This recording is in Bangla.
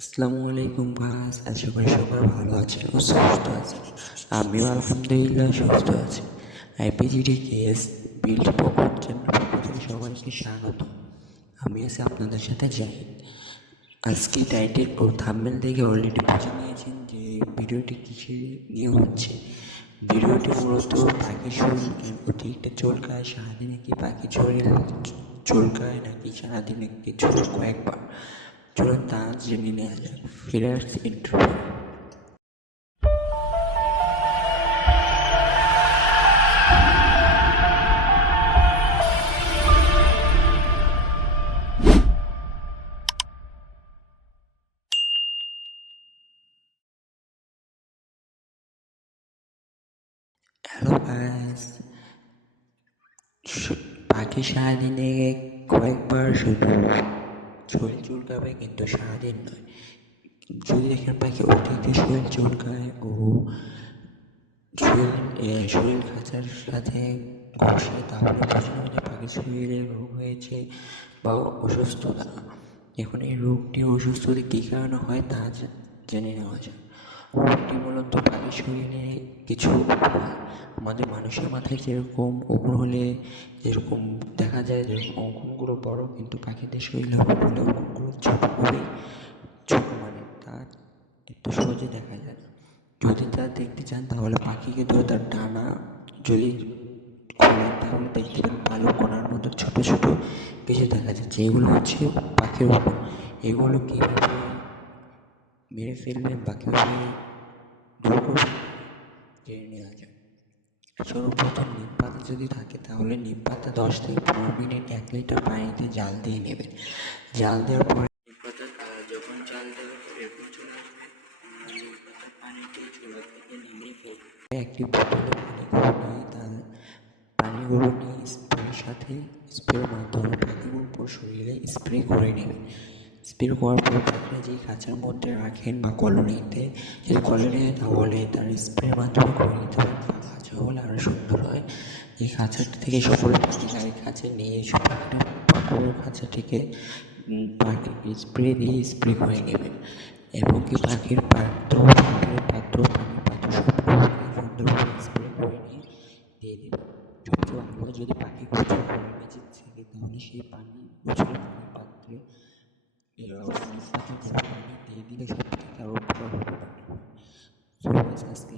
আসসালামু আলাইকুম ভাস, আশা করি সবাই ভালো আছেন ও সুস্থ আছেন। আমিও আলহামদুলিল্লাহ সুস্থ আছি। আইপিজিডি কেস বিল্ড পকেট চ্যানেল পক্ষ থেকে সবাইকে স্বাগত। আমি আছি আপনাদের সাথে জাহিদ। আজকে টাইটেল ও থাম্বনেল দেখে অলরেডি বুঝে নিয়েছেন যে ভিডিওটি কিসের নিয়ে হচ্ছে। ভিডিওটি মূলত পাখির শরীর অতিরিক্ত চুলকায়, সারাদিনে কি পাখির শরীর চুলকায় নাকি সারাদিনে কিছু কয়েকবার। চলুন তা জেনে নেওয়া যাক। ফিরার্স ইন্টারভিউ। হ্যালো গাইস, পাখি সারাদিনে কয়েকবার শুধু শরীর চুলকাবে, কিন্তু সারাদিন নয়। যদি দেখেন পাখি অতিরিক্ত শরীর চুলকায় ও শরীর খাঁচার সাথে ঘষে, তাহলে বুঝে নেবে যে পাখির শরীরে রোগ হয়েছে বা অসুস্থতা। এখন এই রোগটি অসুস্থতা কী কারণে হয় তা জেনে নেওয়া যায়। রোগটি মূলত পাখির শরীরে কিছু আমাদের মানুষের মাথায় যেরকম উকুন হলে যেরকম দেখা যায়, যেরকম উকুনগুলো বড়, কিন্তু পাখিদের শরীরে হলে উকুনগুলো ছোট হবে। ছোট মানে তা এত সহজে দেখা যায় না। যদি তা দেখতে চান তাহলে পাখিকে ধরে তার ডানা যদি খোলেন তাহলে দেখতে পাবেন কালো কোনার মতো ছোট ছোট কিছু দেখা যাচ্ছে। এগুলো হচ্ছে পাখির উকুন। এগুলো কীভাবে মেরে ফেলবেন বা কীভাবে দূর করবেন জেনে নেওয়া যাক। সর্বপ্রথম নিম পাতা যদি থাকে তাহলে নিম পাতা 10 থেকে 15 মিনিট 1 লিটার পানিতে জাল দিয়ে নেবেন। জাল দেওয়ার পরে নিম পাতা যখন জাল দেওয়ার পরে এরকম চলে আসবে, নিম পাতার পানিটি চুলা থেকে নামিয়ে ফেলবেন। একটি বোতলে পানিগুলো নিয়ে স্প্রের সাথে স্প্রের মাধ্যমে পাখিগুলোর উপর শরীরে স্প্রে করে নেবেন। স্প্রে করার পর পাখিরা যে খাঁচার মধ্যে রাখেন বা কলোনিতে, যদি কলোনি তাহলে তার স্প্রের মাধ্যমে করে নিতে পারেন, বা খাঁচা হলে আরও সুন্দর হয়। এই খাঁচাটা থেকে সকল পাখি আরেক খাঁচায় নিয়ে এসে পাখিটা পুরো খাঁচাটিকে পাখি স্প্রে দিয়ে স্প্রে করে নেবেন। এবং কি পাখির পাত্র, পানির পাত্র সবগুলোকে সুন্দরভাবে স্প্রে করে নিয়ে দিয়ে দেবেন। সবচেয়ে ভালো হয় যদি পাখি গোসল করে নিচে থেকে, তাহলে সেই পানি গোসলের পানির পাত্রে পানি দিয়ে দিলে সব থেকে আরও ভালো হবে। সো আজকে